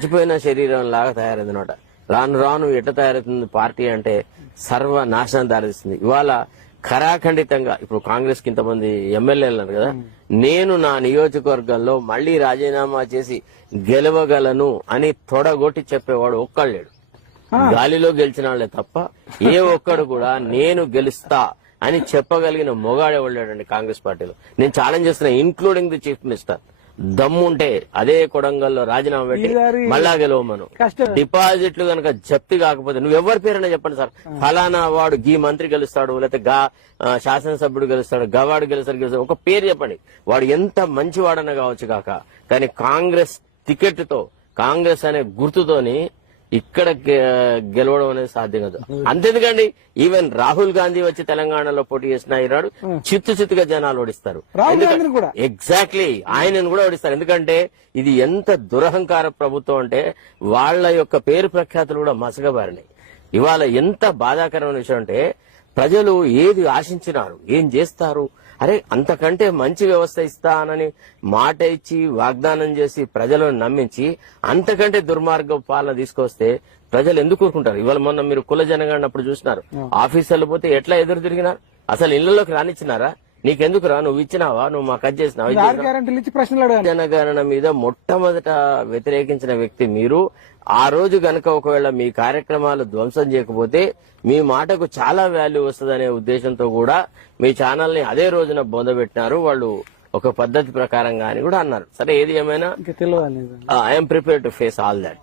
చచ్చిపోయిన శరీరం లాగా తయారైంది అనమాట. రాను రాను ఎట్లా తయారవుతుంది పార్టీ అంటే సర్వనాశనం దారిస్తుంది. ఇవాళ ఖరాఖండితంగా ఇప్పుడు కాంగ్రెస్ కి ఇంతమంది ఎమ్మెల్యేలు ఉన్నారు కదా, నేను నా నియోజకవర్గంలో మళ్లీ రాజీనామా చేసి గెలవగలను అని తొడగొట్టి చెప్పేవాడు ఒక్కడు లేడు. గాలిలో గెలిచిన వాళ్లే తప్ప ఏ ఒక్కడు కూడా నేను గెలుస్తా అని చెప్పగలిగిన మొగాడేవాళ్ళండి కాంగ్రెస్ పార్టీలో. నేను ఛాలెంజ్ చేస్తున్నా, ఇన్క్లూడింగ్ ది చీఫ్ మినిస్టర్. దమ్ముంటే అదే కొడంగల్లో రాజీనామా పెట్టి మళ్ళా గెలవమను. డిపాజిట్లు గనక జప్తి కాకపోతే నువ్వెవరి పేరైనా చెప్పండి సార్, ఫలానా వాడు గీ మంత్రి గెలుస్తాడు, లేకపోతే శాసనసభ్యుడు గెలుస్తాడు, గవాడు గెలుస్తాడు, ఒక పేరు చెప్పండి. వాడు ఎంత మంచివాడన్నా కావచ్చు కాక, కానీ కాంగ్రెస్ టికెట్ తో, కాంగ్రెస్ అనే గుర్తుతోని ఇక్కడ గెలవడం అనేది సాధ్యం కాదు. అంతెందుకండి, ఈవెన్ రాహుల్ గాంధీ వచ్చి తెలంగాణలో పోటీ చేసిన ఈనాడు చిత్తుగా జనాలు ఓడిస్తారు. ఎగ్జాక్ట్లీ, ఆయనను కూడా ఓడిస్తారు. ఎందుకంటే ఇది ఎంత దురహంకార ప్రభుత్వం అంటే వాళ్ల యొక్క పేరు ప్రఖ్యాతులు కూడా మసగబారినాయి. ఇవాళ ఎంత బాధాకరమైన విషయం అంటే ప్రజలు ఏది ఆశించినారు, ఏం చేస్తారు, అరే అంతకంటే మంచి వ్యవస్థ ఇస్తానని మాట ఇచ్చి వాగ్దానం చేసి ప్రజలను నమ్మించి అంతకంటే దుర్మార్గ పాలన తీసుకొస్తే ప్రజలు ఎందుకు ఊరుకుంటారు? ఇవాళ మొన్న మీరు కుల జనగణన అప్పుడు చూసినారు, ఆఫీసర్లు పోతే ఎట్లా ఎదురు తిరిగినారు, అసలు ఇళ్లలోకి రానిచ్చినారా? నీకెందుకు రా, నువ్వు ఇచ్చినావా, నువ్వు మాకు అది చేసినావా? జనగణన మీద మొట్టమొదట వ్యతిరేకించిన వ్యక్తి మీరు. ఆ రోజు గనక ఒకవేళ మీ కార్యక్రమాలు ధ్వంసం చేయకపోతే మీ మాటకు చాలా వాల్యూ వస్తుందనే ఉద్దేశంతో కూడా మీ ఛానల్ ని అదే రోజున బొందబెట్టినారు వాళ్ళు, ఒక పద్ధతి ప్రకారంగా అని కూడా అన్నారు. సరే, ఏది ఏమైనా I'm prepare to face all that.